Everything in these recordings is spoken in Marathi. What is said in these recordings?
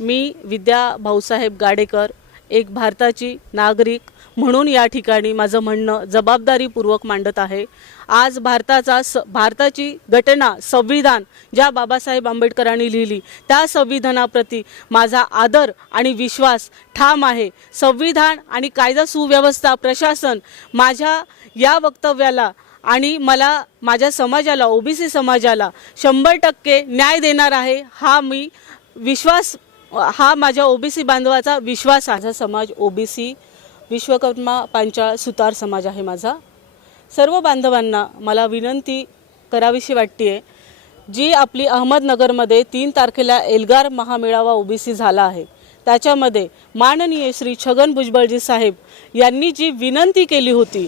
मी विद्या भाऊसाहेब गाडेकर एक भारताची नागरिक म्हणून या ठिकाणी माझं म्हणणं जबाबदारीपूर्वक मांडत आहे. आज भारताचा स भारताची घटना संविधान ज्या बाबासाहेब आंबेडकरांनी लिहिली त्या संविधानाप्रती माझा आदर आणि विश्वास ठाम आहे. संविधान आणि कायदा सुव्यवस्था प्रशासन माझ्या या वक्तव्याला आणि मला माझ्या समाजाला ओबीसी समाजाला शंभर टक्के न्याय देणार आहे हा मी विश्वास हा माझ्या ओबीसी बांधवाचा विश्वास आहे माझा समाज ओबीसी विश्वकर्मा पांचाळ सुतार समाज आहे माझा. सर्व बांधवांना मला विनंती करावीशी वाटते जी आपली अहमदनगरमध्ये तीन तारखेला एल्गार महामेळावा ओबीसी झाला आहे. त्याच्यामध्ये माननीय श्री छगन भुजबळजी साहेब यांनी जी विनंती केली होती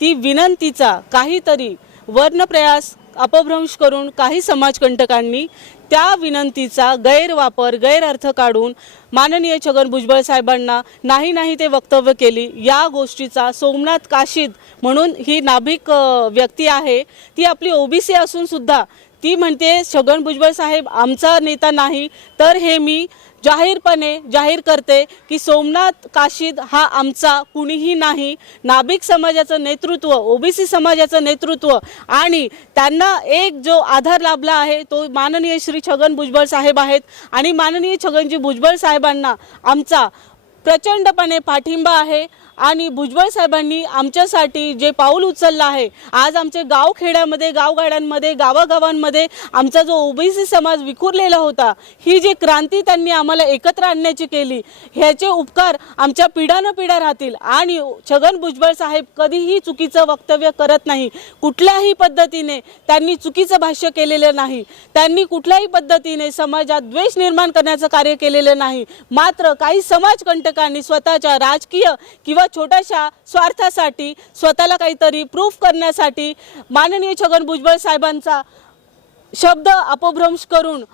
ती विनंतीचा काहीतरी वर्णप्रयास अपभ्रंश करून काही समाजकंटकांनी त्या विनंतीचा गैरवापर गैरअर्थ काढून माननीय छगन भुजबळ साहेबांना नाही नाही ते वक्तव्य केली. या गोष्टीचा सोमनाथ काशीद म्हणून ही नाभिक व्यक्ती आहे. ती आपली ओबीसी असून सुद्धा ती म्हणते छगन भुजबळ साहेब आमचा नेता नाही तर हे मी जाहीरपणे जाहीर करते की सोमनाथ काशीद हा आमचा कुणीही नाही. नाभिक समाजाचं नेतृत्व ओबीसी समाजाचं नेतृत्व आणि त्यांना एक जो आधार लाभला आहे तो माननीय श्री छगन भुजबळ साहेब आहेत. आणि माननीय छगनजी भुजबळ साहेबांना आमचा प्रचंडपणे पाठिंबा आहे. आणि भुजबळ साहेबांनी आमच्यासाठी जे पाऊल उचललं आहे आज आमचे गावखेड्यामध्ये गावगाड्यांमध्ये गावागावांमध्ये आमचा जो ओबीसी समाज विखुरलेला होता ही जी क्रांती त्यांनी आम्हाला एकत्र आणण्याची केली ह्याचे उपकार आमच्या पिढ्यानं पिढ्या राहतील. आणि छगन भुजबळ साहेब कधीही चुकीचं वक्तव्य करत नाही. कुठल्याही पद्धतीने त्यांनी चुकीचं भाष्य केलेलं नाही. त्यांनी कुठल्याही पद्धतीने समाजात द्वेष निर्माण करण्याचं कार्य केलेलं नाही. मात्र काही समाजकंटकांनी स्वतःच्या राजकीय किंवा छोट्याशा स्वार्थासाठी स्वतःला काहीतरी प्रूफ करण्यासाठी माननीय छगन भुजबळ साहेबांचा शब्द अपभ्रंश करून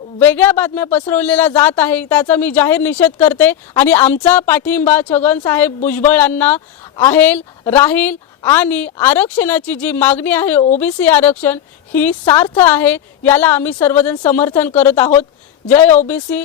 वेगळ्या बातम्या पसरवलेल्या जात आहे त्याचा मी जाहीर निषेध करते. आणि आमचा पाठिंबा छगन साहेब भुजबळांना आहे राहील आणि आरक्षणाची जी मागणी आहे ओबीसी आरक्षण ही सार्थ आहे याला आम्ही सर्वजण समर्थन करत आहोत. जय ओबीसी